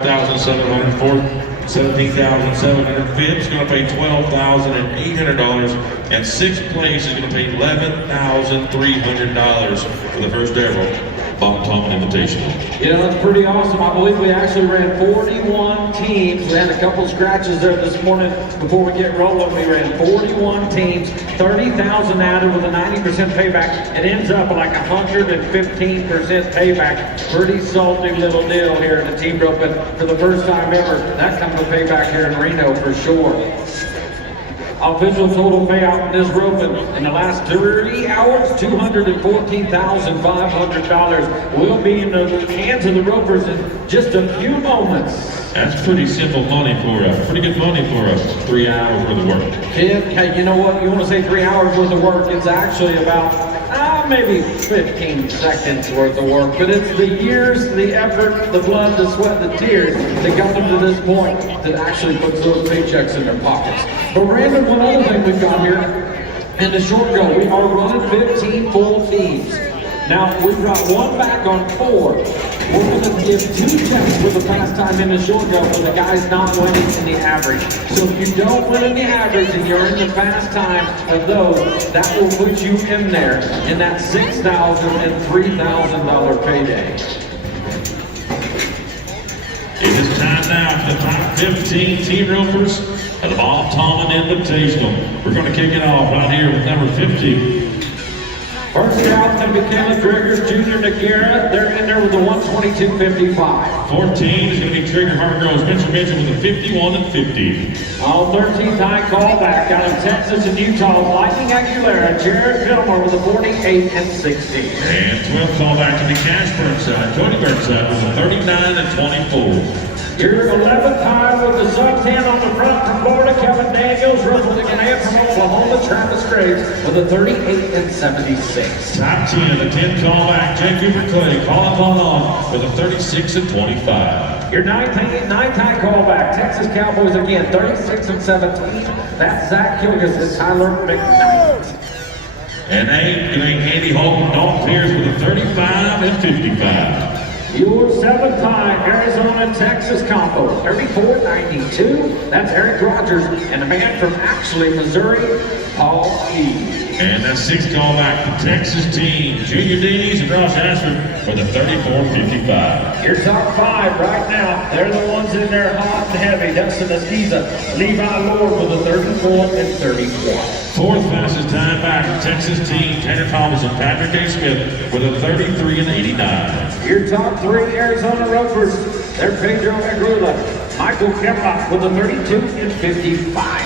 $17,700. 17,700. Fifth's going to pay $12,800, and sixth place is going to pay $11,300 for the first ever Tallman Invitational. Yeah, that's pretty awesome. I believe we actually ran 41 teams. We had a couple scratches there this morning before we get rolling. We ran 41 teams, 30,000 added with a 90% payback. It ends up like 115% payback. Pretty salty little deal here in the team roping for the first time ever. That kind of a payback here in Reno for sure. Official total payout in this roping in the last 30 hours, $214,500 will be in the hands of the ropers in just a few moments. That's pretty simple money for us. Pretty good money for us. 3 hours worth of work. Kid, hey, you know what? You want to say 3 hours worth of work? It's actually about maybe 15 seconds worth of work, but it's the years, the effort, the blood, the sweat, the tears that got them to this point that actually puts those paychecks in their pockets. But Brandon, one other thing we've got here in the short go, we are running 15 full teams. Now, we've got one back on 4. We're going to give 2 checks for the fast time in the short go for the guys not winning in the average. So if you don't win in the average and you're in the fast time of those, that will put you in there in that $6,000 and $3,000 payday. It is time now for the top 15 team ropers of the Tallman Invitational. We're going to kick it off right here with number 50. First out to McKinley Triggers, Junior Nagara. They're in there with the 122.55. 14 is going to be Trigger Hargroves, Mitchell with a 51 and 50. On 13th high callback out of Texas and Utah, Lightning Aguilera, Jared Fillmore with a 48 and 60. And 12th callback to the Cash Burnside, Cody Burnside with a 39 and 24. Your 11th high with the sub 10 on the front from Florida, Kevin Daniels, Russell McNair from Oklahoma, Travis Graves with a 38 and 76. Top 10, the 10 callback, Jay Cooper Clay, Colin Vaughn with a 36 and 25. Your 9th high callback, Texas Cowboys again, 36 and 17. That's Zach Kilgus and Tyler McKnight. And 8, going Andy Holt and Dalton Pierce with a 35 and 55. Your 7th high, Arizona, Texas combo, 34.92. That's Eric Rogers and a man from actually Missouri, Paul E. And that 6th callback, the Texas team, Junior Dees and Ross Ashford for the 34.55. Your top 5 right now, they're the ones in there hot and heavy. Dustin Esquiza, Levi Lord with a 34 and 31. 4th fastest time back, the Texas team, Tanner Thomas and Patrick A. Smith with a 33 and 89. Your top 3 Arizona ropers, they're Pedro Agrula, Michael Kemlock with a 32 and 55.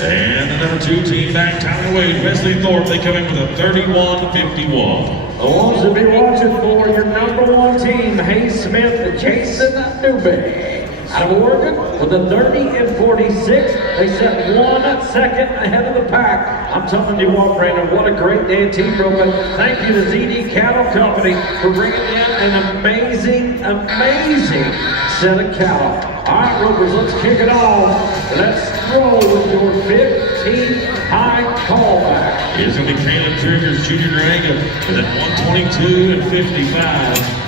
And the number 2 team back, Tyler Wade, Wesley Thorpe, they come in with a 31 and 51. The ones to be watching for your number 1 team, Hayes Smith and Jason Newby. Out of Oregon with a 30 and 46. They set 1 second ahead of the pack. I'm telling you what, Brandon, what a great day of team roping. Thank you to ZD Cattle Company for bringing in an amazing set of cattle. All right, ropers, let's kick it off. Let's roll with your 15 high callback. It's going to be Caleb Triggers, Junior Durango with a 122 and 55.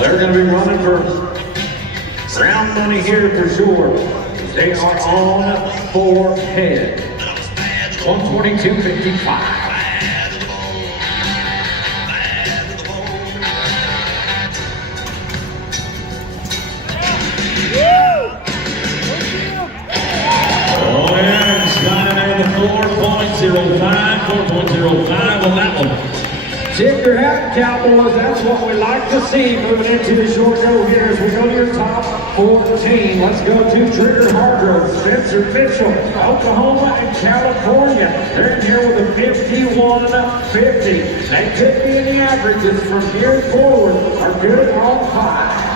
They're going to be running for round money here for sure. They are on 4 head. 122.55. Oh yeah, it's got in there the 4.05 on that one. Tip your hat, Cowboys. That's what we like to see moving into the short go here as we go to your top 14. Let's go to Trigger Hargrove, Spencer Mitchell, Oklahoma and California. They're in here with a 51-50. They could be in the averages from here forward. Are good on 5.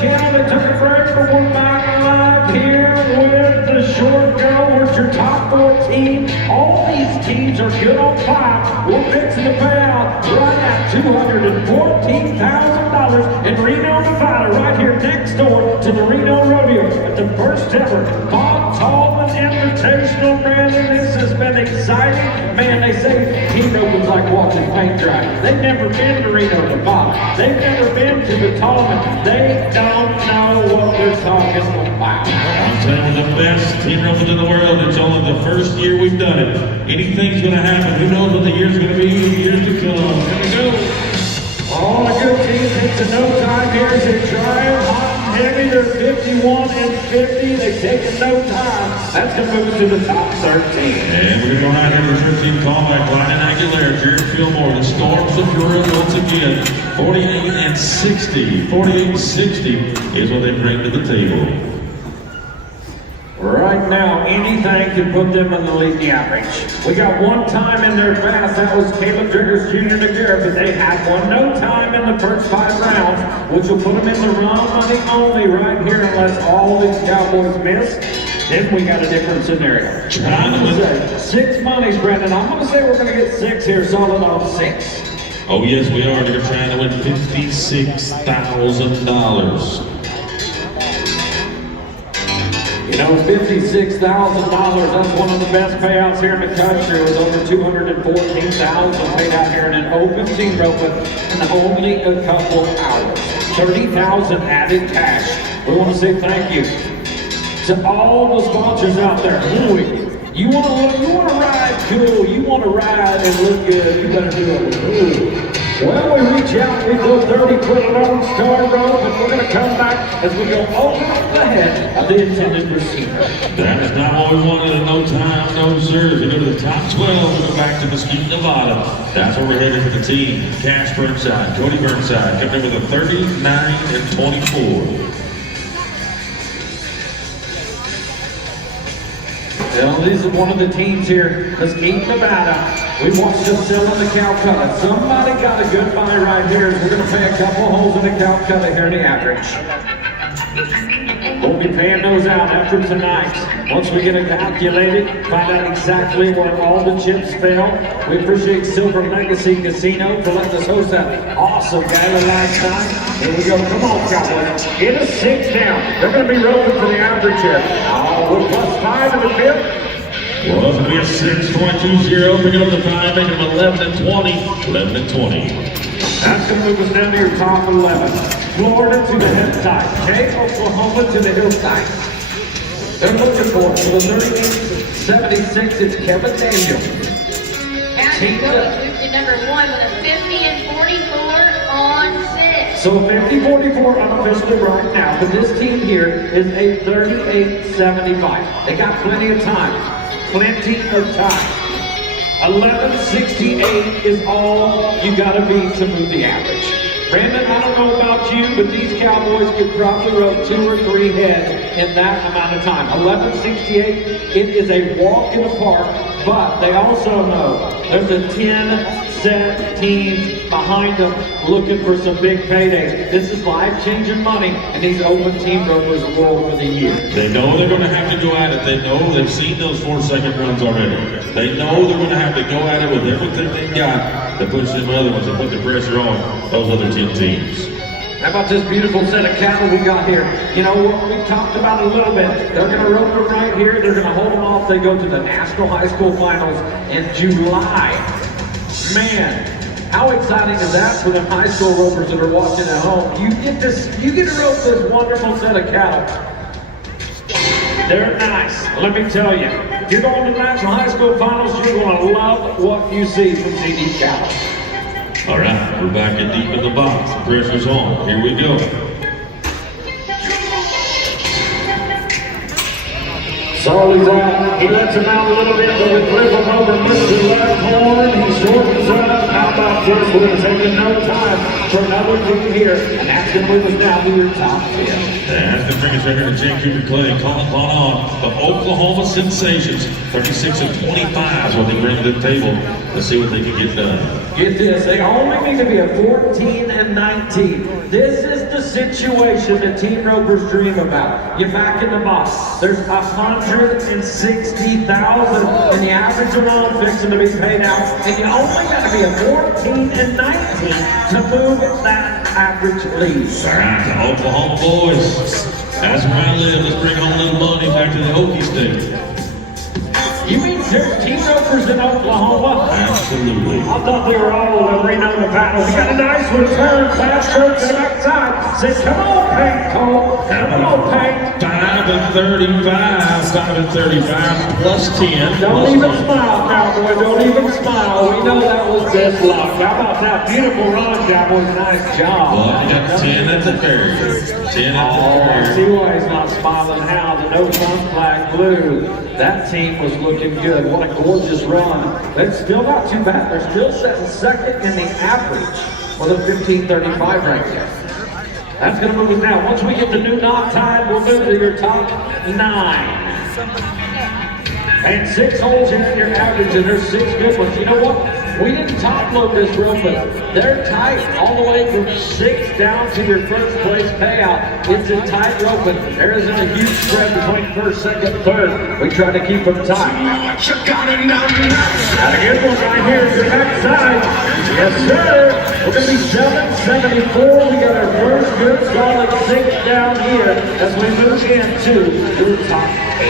Channel that took a break, but we're back live here with the short go with your top 14. All these teams are good on 5. We're fixing the payout right now. $214,000 in Reno, Nevada, right here next door to the Reno Rodeo at the first ever Bob Tallman Invitational. Brandon, this has been exciting. Man, they say team roping's like watching paint dry. They've never been to Reno, Nevada. They've never been to the Tallman. They don't know what we're talking about. I'm telling you, the best team roping in the world. It's only the first year we've done it. Anything's going to happen. Who knows what the year's going to be in years to come. Here we go. All the good teams into no time here as they try hot and heavy. They're 51 and 50. They've taken no time. That's going to move us to the top 13. And we're going to go right here to the 13 callback. Ryan Aguilera, Jared Fillmore, the Storms of Peru once again. 48 and 60. 48 and 60 is what they bring to the table. Right now, anything can put them in the league average. We got one time in their fast, that was Caleb Driggers Jr. to Garrett, but they had one no time in the first 5 rounds, which will put them in the run money only right here unless all these Cowboys miss. Then we got a different scenario. I'm going to say 6 monies, Brendan. I'm going to say we're going to get 6 here, solid on 6. Oh yes, we are. They're trying to win $56,000. You know, $56,000, that's one of the best payouts here in the country. It was over $214,000 paid out here in an open team roping in only a couple hours. $30,000 added cash. We want to say thank you to all the sponsors out there. You want to ride cool, you want to ride and look good, you better do it with cool. Well, we reach out, we go 30-foot Lone Star rope, and we're going to come back as we go over the head of the intended receiver. That is not what we wanted in no time, no sir. As we go to the top 12, we go back to Mesquite, Nevada. That's where we're headed for the team. Cash Burnside, Cody Burnside, coming in with a 39 and 24. Well, this is one of the teams here, Mesquite, Nevada. We watched them sell in the Calcutta. Somebody got a good buy right here. We're going to pay a couple holes in the Calcutta here in the average. We'll be paying those out after tonight. Once we get it calculated, find out exactly where all the chips fell. We appreciate Silver Legacy Casino for letting us host that awesome gala last time. Here we go. Come on, Cowboys. Get us 6 down. They're going to be rolling for the average here. Oh, we're +5 in the fifth. Well, it's going to be a 6.20. Picking up the 5, making them 11 and 20. 11 and 20. That's going to move us down to your top 11. Florida to the head side. Okay, Oklahoma to the hillside. They're looking for the 38-76. It's Kevin Daniel. County goes to number 1 with a 50 and 44 on 6. So 50-44 unofficially right now, but this team here is a 38-75. They got plenty of time. Plenty of time. 11.68 is all you gotta be to move the average. Brandon, I don't know about you, but these Cowboys could probably row 2 or 3 heads in that amount of time. 11.68, it is a walk in the park, but they also know there's a 10-set teams behind them looking for some big paydays. This is life-changing money, and these open team ropers roll for the year. They know they're going to have to go at it. They know they've seen those 4-second runs already. They know they're going to have to go at it with everything they've got to push them other ones and put the pressure on those other 10 teams. How about this beautiful set of cattle we got here? You know, we talked about it a little bit. They're going to rope them right here. They're going to hold them off. They go to the National High School Finals in July. Man, how exciting is that for the high school ropers that are watching at home? You get to rope this wonderful set of cattle. They're nice. Let me tell you, if you're going to the National High School Finals, you're going to love what you see from CD cattle. All right, we're back in deep in the box. The pressure's on. Here we go. Sully's out. He lets him out a little bit, but we flip him over. Mr. Left horn. He shortens up. How about this? We're going to take no time for another team here, and that's going to move us down to your top 10. That's the bring us right here to Jake Cooper Clay. Calling on the Oklahoma Sensations. 36 and 25 is what they bring to the table. Let's see what they can get done. Get this, they only need to be a 14 and 19. This is the situation that team ropers dream about. You're back in the box. There's 160,000 and the average amount fixing to be paid out. And you only got to be a 14 and 19 to move that average lead. All right, the Oklahoma boys. That's where I live. Let's bring home a little money back to the Okie State. You mean there's team ropers in Oklahoma? Absolutely. I thought they were all in Reno, Nevada. We got a nice return, fast stroke to the backside. Says, come on, Payne Cole. Come on, Payne. 5 and 35, 5 and 35 plus 10. Don't even smile, Cowboy. Don't even smile. We know that was best luck. How about that? Beautiful run, Cowboys. Nice job. Well, you got 10 at the barrier. 10 at the I barrier. see why he's not smiling now. The no fun flag blue. That team was looking good. What a gorgeous run. It's still not too bad. They're still sitting second in the average with a 15:35 right there. That's going to move us now. Once we get the new knot tied, we'll move to your top 9. And 6 holes in your average, and there's 6 good ones. You know what? We didn't top load this rope, but they're tight all the way from 6 down to your first place payout. It's a tight rope, and there isn't a huge spread between first, second, third. We try to keep them tight. Got a good one right here to the backside. Yes, sir. We're going to be 774. We got our first good solid 6 down here as we move into the top 8.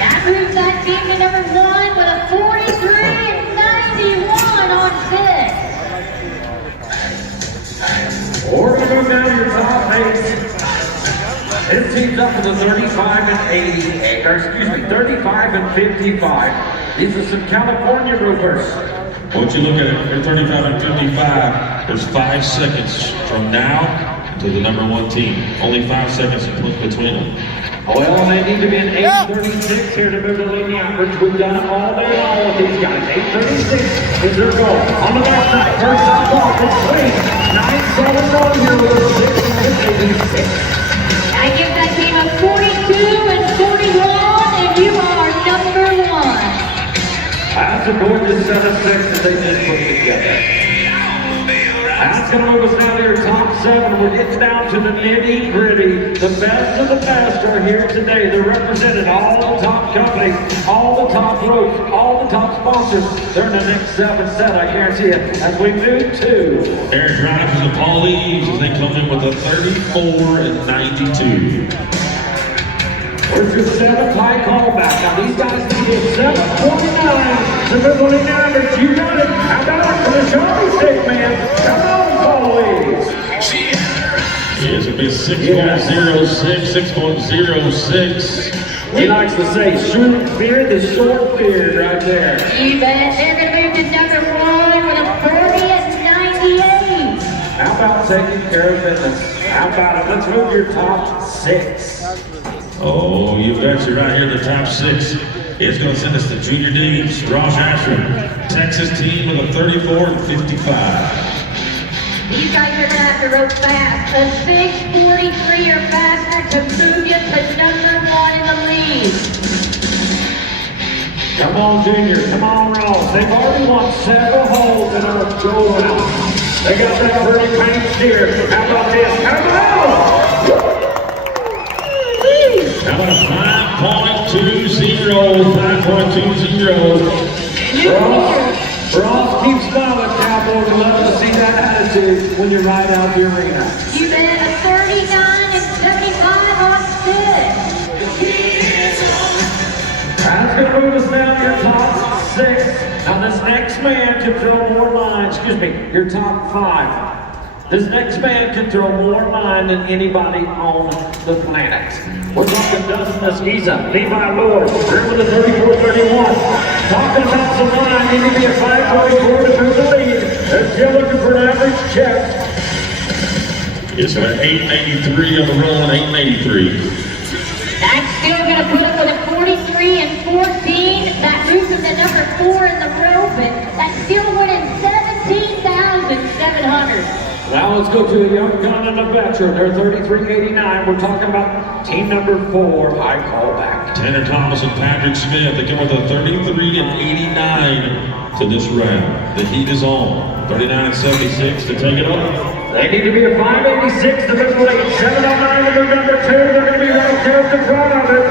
That moves that team to number 1 with a 43 and 91 on 6. We're going to move down to your top 8. This team's up to the 35 and 88, or excuse me, 35 and 55. These are some California ropers. Once you look at it, they're 35 and 55. There's 5 seconds from now to the number 1 team. Only 5 seconds between them. Well, they need to be an 8:36 here to move the leading average. We've done it all day long with these guys. 8:36 is their goal. On the left side, first top off, it's clean. 9-7-1 here with a 6-86. I give that team a 42 and 41, and you are number 1. That's a gorgeous set of 6 that they just put together. That's going to move us down to your top 7. We're getting down to the nitty gritty. The best of the best are here today. They're representing all the top companies, all the top ropes, all the top sponsors. They're in the next 7 set, I guarantee you, as we move to Eric Grimes and Paul Eves as they come in with a 34 and 92. Where's your 7th high callback? Now these guys need a 7:49 to move the league average. You got it. How about it for the Shelby State man? Come on, Paulies. Yes, it'll be a 6.06, 6.06. He likes to say, short beard is short beard right there. You bet. They're going to move to number 1 with a 40 and 98. How about taking care of business? How about it? Let's move your top 6. Oh, you betcha, right here in the top 6. It's going to send us to Junior D's, Ross Ashford, Texas team with a 34 and 55. These guys are going to have to rope fast. A 6:43 or faster to move you to number 1 in the lead. Come on, Junior. Come on, Ross. They've already won several holes in our goal round. They got that pretty paint steer. How about this? Come on! How about a 5.20, 5.20? Ross, keep smiling, Cowboys. We love to see that attitude when you ride out the arena. You bet. A 39 and 75 on 6. That's going to move us down to your top 6. Now this next man can throw more lines. Excuse me, your top 5. This next man can throw more line than anybody on the planet. We're talking Dustin Esquiza, Levi Lord, here with a 34-31. Talking about some line, need to be a 5.44 to move the lead. They're still looking for an average check. It's an 883 on the roll, and 883. That's still going to put him with a 43 and 14. That moves him to number 4 in the rope, and that's still winning 17,700. Now let's go to a young gun and a veteran. They're 33-89. We're talking about team number 4, high callback. Tanner Thomas and Patrick Smith, they come with a 33 and 89. to this round. The heat is on. 39 and 76 to take it up. They need to be a 586 to middle eight. 709 to move number 2. They're going to be right there at the front of it.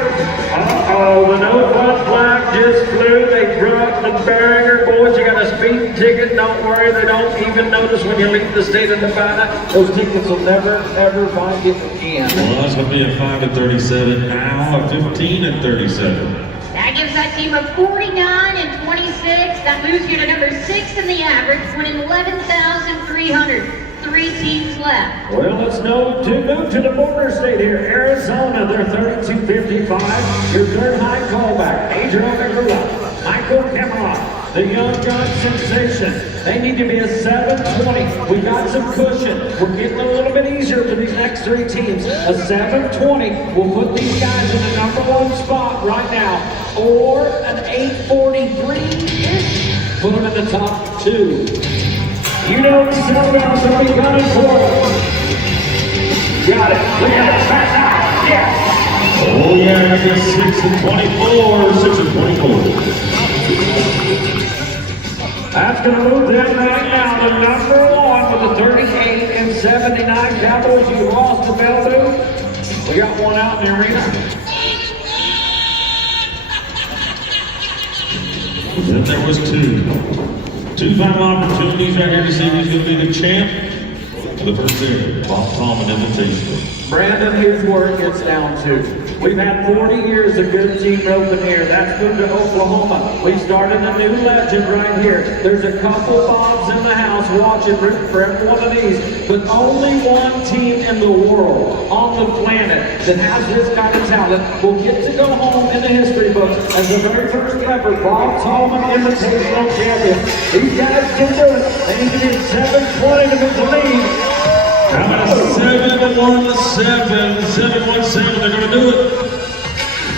Uh-oh, the no fun flag just flew. They brought the barrier. Boys, you got a speeding ticket. Don't worry, they don't even notice when you leave the state of Nevada. Those tickets will never, ever find you again. Well, that's going to be a 5 and 37 now, a 15 and 37. That gives that team a 49 and 26. That moves you to number 6 in the average, winning 11,300. 3 teams left. Well, let's move to the border state here. Arizona, they're 32-55. Your third high callback, Inaugural, Michael Cameron, the young gun sensation. They need to be a 720. We got some cushion. We're getting a little bit easier for these next 3 teams. A 720 will put these guys in the number 1 spot right now. Or an 843-ish. Put them in the top 2. You know the Selldown's going to be coming forward. Got it. Look at it. Fast out. Yes. Oh yeah, that's 6 and 24. 6 and 24. That's going to move them right now to number 1 with the 38 and 79 Cowboys. You lost to Bellevue. We got one out in the arena. Then there was 2. 2 final opportunities right here to see who's going to be the champ for the first year. Bob Tallman Invitational. Brandon, here's where it gets down to. We've had 40 years of good team roping here. That's moved to Oklahoma. We started a new legend right here. There's a couple Bobs in the house watching for every one of these, but only one team in the world, on the planet, that has this kind of talent will get to go home in the history books as the very first ever Bob Tallman Invitational champion. These guys can do it. They need to be 720 to make the lead. How about a 7-1-7, 7-1-7, they're going to do it.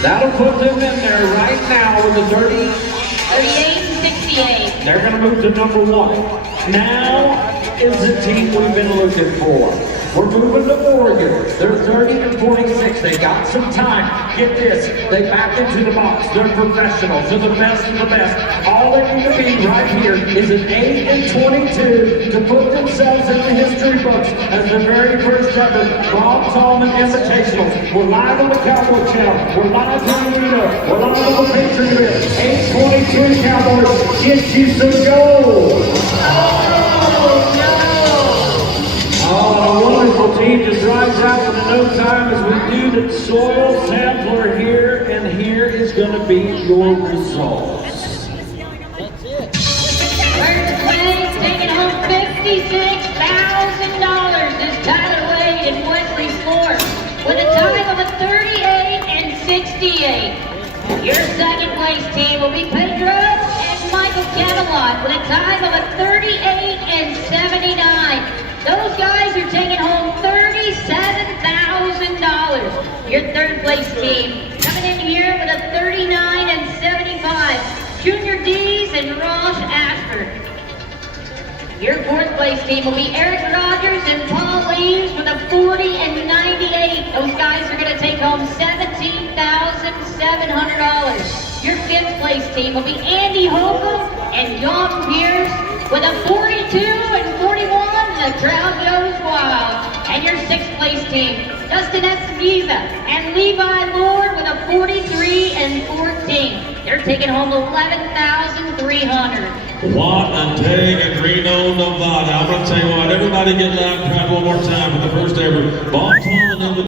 That'll put them in there right now with the 30. 38 and 68. They're going to move to number 1. Now is the team we've been looking for. We're moving to Oregon. They're 30 and 46. They got some time. Get this. They back into the box. They're professionals. They're the best of the best. All they need to be right here is an 8 and 22 to put themselves in the history books as the very first ever Bob Tallman Invitational. We're live on the Cowboy Channel. We're live on the Arena. We're live on the Patriot. 822 Cowboys. Get you some gold. Oh, a wonderful team just rides out with no time as we do the soil sampler here, and here is going to be your results. First place, taking home $56,000 is Tyler Wade and Wesley Ford with a time of a 38 and 68. Your second place team will be Pedro and Michael Camelot with a time of a 38 and 79. Those guys are taking home $37,000. Your third place team coming in here with a 39 and 75. Junior D's and Ross Ashford. Your fourth place team will be Eric Rogers and Paul Leaves with a 40 and 98. Those guys are going to take home $17,700. Your fifth place team will be Andy Holcomb and John Pierce with a 42 and 41. The crowd goes wild. And your sixth place team, Dustin Esquiza and Levi Lord with a 43 and 14. They're taking home $11,300. What a day in Reno, Nevada. I'm going to tell you what, everybody get loud and proud one more time for the first ever Bob Tallman